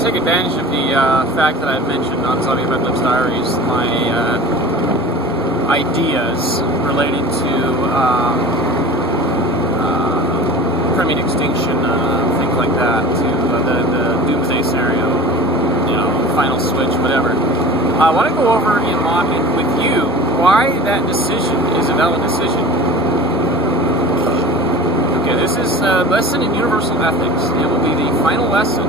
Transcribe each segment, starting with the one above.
take advantage of the fact that I've mentioned on Zombie Apocalypse Diaries my ideas related to permanent extinction, things like that, to the doomsday scenario, you know, final switch, whatever. I want to go over with you why that decision is a valid decision. Okay, this is a lesson in universal ethics. It will be the final lesson.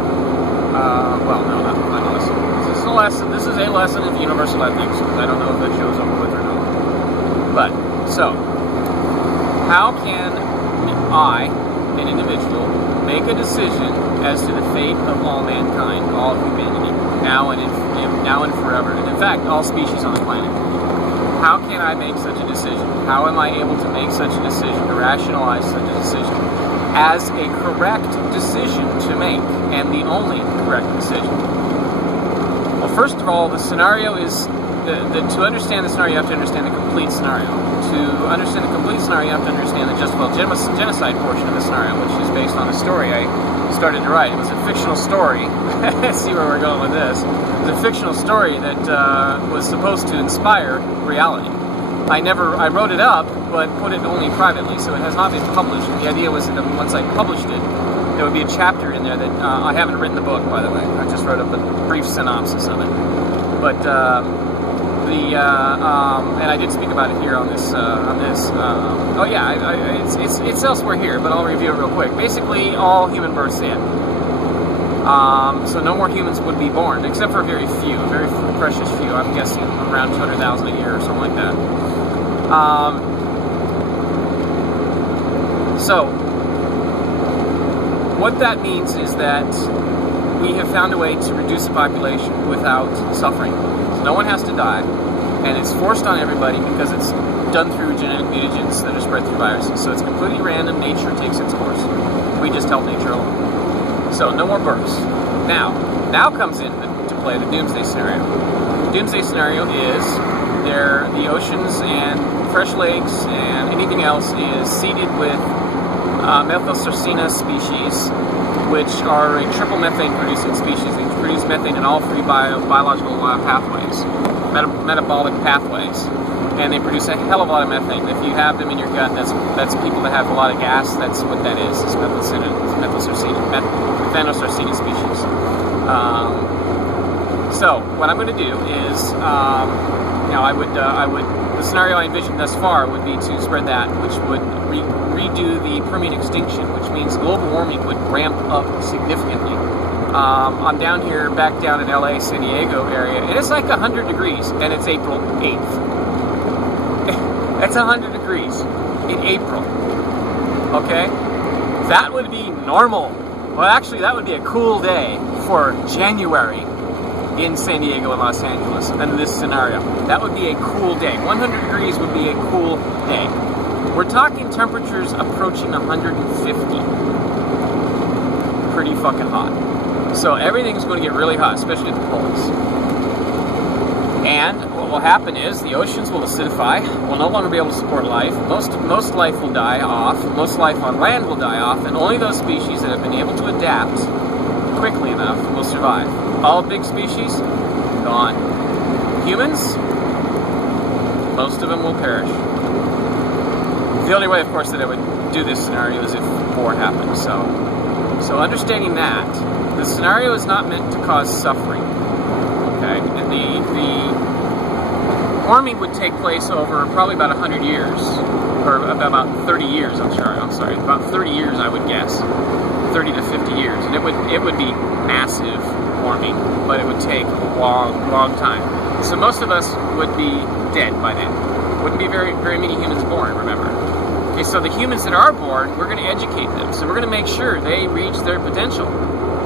Well, no, not the final lesson. This is a lesson. This is a lesson in universal ethics, because I don't know if that shows up with or not. But, so, how can I, an individual, make a decision as to the fate of all mankind, all humanity, now and forever, and in fact, all species on the planet? How can I make such a decision? How am I able to make such a decision, to rationalize such a decision as a correct decision to make, and the only correct decision? Well, first of all, the scenario is, to understand the scenario, you have to understand the complete scenario. To understand the complete scenario, you have to understand the justifiable genocide portion of the scenario, which is based on a story I started to write. It was a fictional story. Let's see where we're going with this. It was a fictional story that was supposed to inspire reality. I wrote it up, but put it only privately, so it has not been published. The idea was that once I published it, there would be a chapter in there that I haven't written the book, by the way. I just wrote up a brief synopsis of it. But and I did speak about it here on this. Oh yeah, it's elsewhere here, but I'll review it real quick. Basically, all human births end. So no more humans would be born, except for a very precious few. I'm guessing around 200,000 a year or something like that. So what that means is that we have found a way to reduce the population without suffering. So no one has to die, and it's forced on everybody because it's done through genetic mutagens that are spread through viruses. So it's completely random. Nature takes its course. We just help nature along. So no more births. Now comes into play the doomsday scenario. The doomsday scenario is the oceans and fresh lakes and anything else is seeded with methylcercina species, which are a triple methane producing species. They produce methane in all three biological pathways, metabolic pathways, and they produce a hell of a lot of methane. If you have them in your gut, that's people that have a lot of gas. That's what that is. It's methanocercina species. So what I'm going to do is, the scenario I envisioned thus far would be to spread that, which would redo the Permian extinction, which means global warming would ramp up significantly. I'm down here, back down in LA, San Diego area, and it's like 100 degrees, and it's April 8th. It's 100 degrees in April. Okay? That would be normal. Well, actually, that would be a cool day for January in San Diego and Los Angeles under this scenario. That would be a cool day. 100 degrees would be a cool day. We're talking temperatures approaching 150. Pretty fucking hot. So everything's going to get really hot, especially at the poles. And what will happen is the oceans will acidify. We'll no longer be able to support life. Most life will die off. Most life on land will die off, and only those species that have been able to adapt quickly enough will survive. All big species, gone. Humans, most of them will perish. The only way, of course, that I would do this scenario is if war happened. So understanding that, the scenario is not meant to cause suffering. Okay, and the warming would take place over probably about 100 years, or about 30 years. I'm sorry, about 30 years, I would guess, 30 to 50 years, and it would be massive warming, but it would take a long time. So most of us would be dead by then. Wouldn't be very many humans born. Remember. Okay, so the humans that are born, we're going to educate them. So we're going to make sure they reach their potential.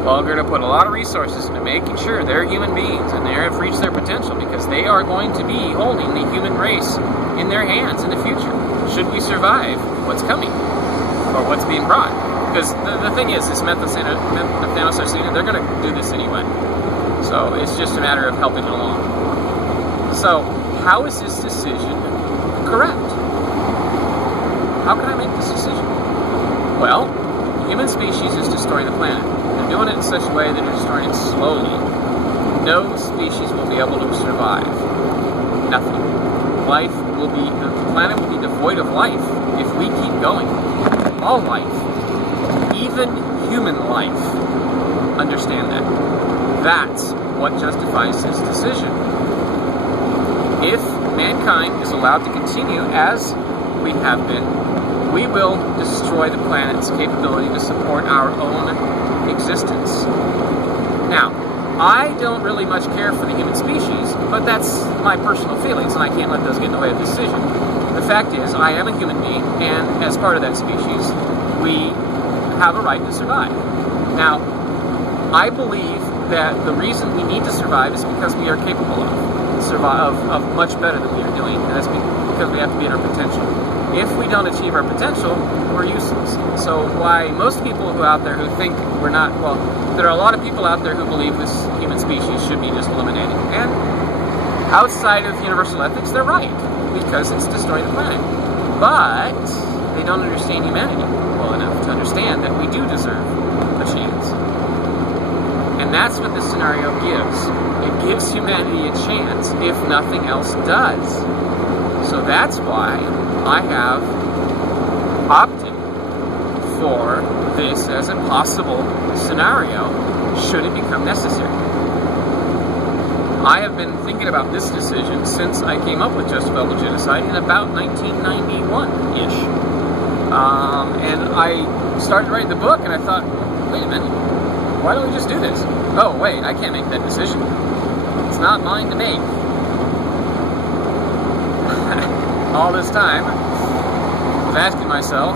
Well, we're going to put a lot of resources into making sure they're human beings and they have reached their potential, because they are going to be holding the human race in their hands in the future. Should we survive what's coming or what's being brought? Because the thing is, this methanocercina, they're going to do this anyway. So it's just a matter of helping it along. So how is this decision correct? How can I make this decision? Well, human species is destroying the planet. And they're doing it in such a way that they're destroying it slowly, no species will be able to survive. Nothing. The planet will be devoid of life if we keep going. All life, even human life, understand that. That's what justifies this decision. If mankind is allowed to continue as we have been, we will destroy the planet's capability to support our own existence. Now, I don't really much care for the human species, but that's my personal feelings, and I can't let those get in the way of the decision. The fact is, I am a human being, and as part of that species, we have a right to survive. Now, I believe that the reason we need to survive is because we are capable of much better than we are doing, and that's because we have to be at our potential. If we don't achieve our potential, we're useless. So why most people who out there who think we're not, well, there are a lot of people out there who believe this human species should be just eliminated. And outside of universal ethics, they're right, because it's destroying the planet. But they don't understand humanity well enough to understand that we do deserve a chance. And that's what this scenario gives. It gives humanity a chance if nothing else does. So that's why I have opted for this as a possible scenario should it become necessary. I have been thinking about this decision since I came up with justifiable genocide in about 1991-ish. And I started writing the book and I thought, wait a minute, why don't we just do this? Oh wait, I can't make that decision. It's not mine to make. All this time, I was asking myself,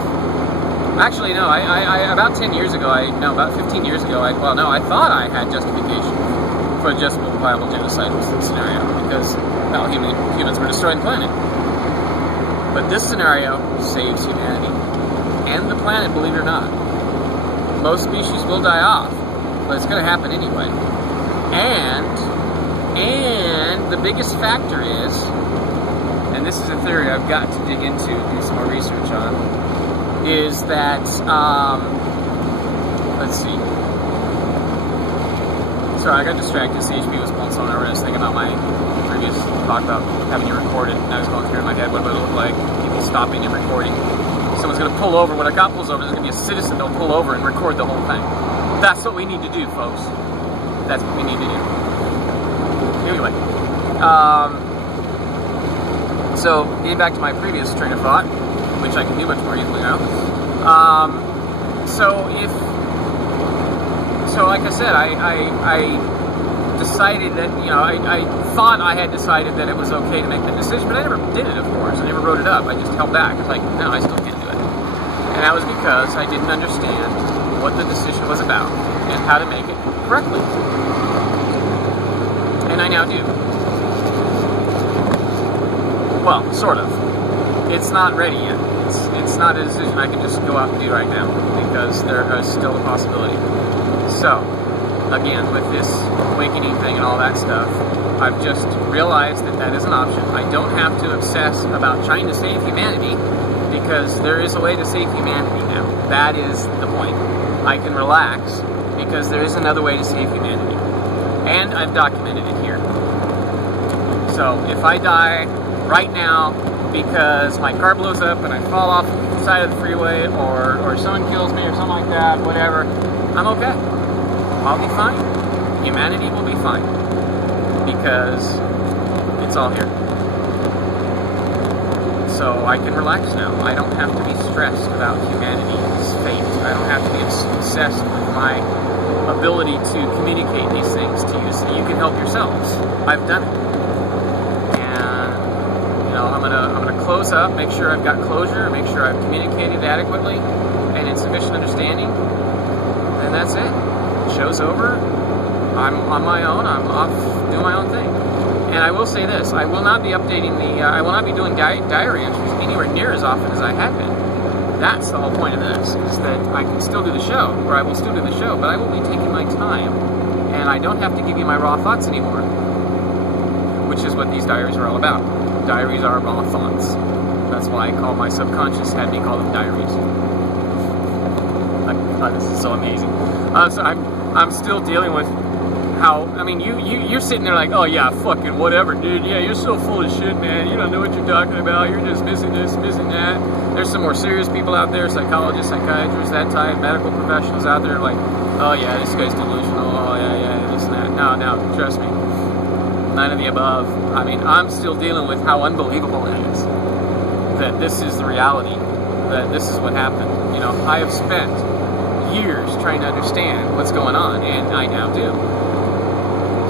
actually no, about 10 years ago, about 15 years ago, I thought I had justification for a justifiable genocide scenario, because, well, humans were destroying the planet. But this scenario saves humanity, and the planet, believe it or not. Most species will die off, but it's going to happen anyway. And the biggest factor is, and this is a theory I've got to dig into, do some more research on, is that, let's see. Sorry, I got distracted. CHP was pulling something over. I was thinking about my previous talk about having you recorded, and I was going through in my head what it would look like, people stopping and recording. Someone's going to pull over. When a cop pulls over, there's going to be a citizen that'll pull over and record the whole thing. That's what we need to do, folks. That's what we need to do. Anyway, so getting back to my previous train of thought, which I can do much more easily now. So like I said, I decided that, I thought I had decided that it was okay to make that decision, but I never did it, of course. I never wrote it up. I just held back. It's like, no, I still can't do it. And that was because I didn't understand what the decision was about and how to make it correctly. And I now do. Well, sort of. It's not ready yet. It's not a decision I can just go out and do right now, because there is still a possibility. So, again, with this awakening thing and all that stuff, I've just realized that that is an option. I don't have to obsess about trying to save humanity, because there is a way to save humanity now. That is the point. I can relax, because there is another way to save humanity. And I've documented it here. So, if I die right now because my car blows up and I fall off the side of the freeway, or someone kills me or something like that, whatever, I'm okay. I'll be fine. Humanity will be fine. Because it's all here. So I can relax now. I don't have to be stressed about humanity's fate. I don't have to be obsessed with my ability to communicate these things to you so you can help yourselves. I've done it. I'm gonna close up, make sure I've got closure, make sure I've communicated adequately and in sufficient understanding, and that's it. Show's over. I'm on my own. I'm off doing my own thing. And I will say this: I will not be updating I will not be doing diary entries anywhere near as often as I had been. That's the whole point of this: is that I can still do the show, or I will still do the show, but I will be taking my time, and I don't have to give you my raw thoughts anymore, which is what these diaries are all about. Diaries are raw thoughts. That's why I call my subconscious, had me call them diaries. This is so amazing. So I'm I'm still dealing with how, I mean, you're sitting there like, oh yeah, fucking whatever, dude. Yeah, you're so full of shit, man. You don't know what you're talking about. You're just missing this, missing that. There's some more serious people out there, psychologists, psychiatrists, that type, medical professionals out there like, oh yeah, this guy's delusional. Oh yeah, this and that. No, trust me. None of the above. I mean, I'm still dealing with how unbelievable it is that this is the reality, that this is what happened. You know, I have spent years trying to understand what's going on, and I now do.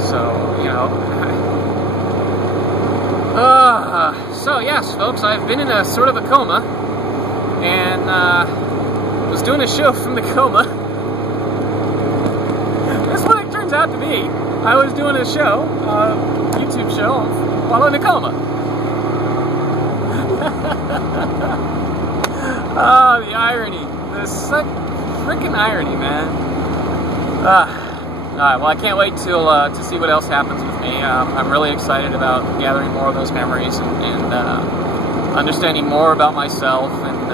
So, you know, so yes, folks, I've been in a sort of a coma, and was doing a show from the coma. That's what it turns out to be. I was doing a show, YouTube show, while in a coma. Oh, the irony. The freaking irony, man. Alright, well, I can't wait to see what else happens with me. I'm really excited about gathering more of those memories and understanding more about myself. And,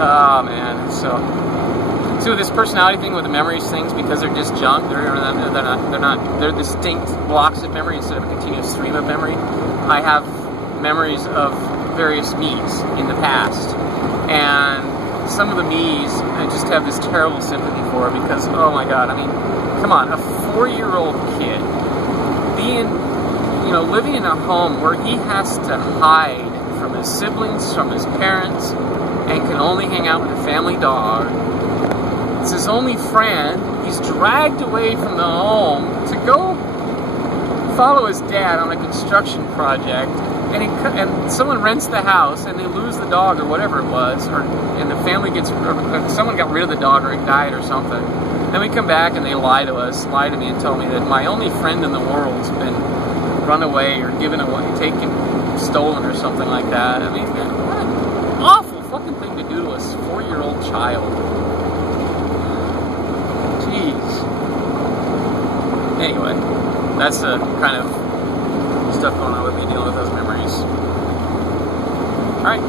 oh, man. So this personality thing with the memories things, because they're just junk, they're distinct blocks of memory instead of a continuous stream of memory. I have memories of various me's in the past, and some of the me's I just have this terrible sympathy for, because, oh my god, I mean, come on, a 4-year-old kid living in a home where he has to hide from his siblings, from his parents, and can only hang out with a family dog. It's his only friend. He's dragged away from the home to go follow his dad on a construction project, and someone rents the house, and they lose the dog or whatever it was, and the family someone got rid of the dog, or it died or something. Then we come back and they lie to me and tell me that my only friend in the world's been run away or given away, stolen or something like that. I mean, what an awful fucking thing to do to a 4-year-old child. Jeez. Anyway, that's the kind of stuff going on with me dealing with those memories. Alright.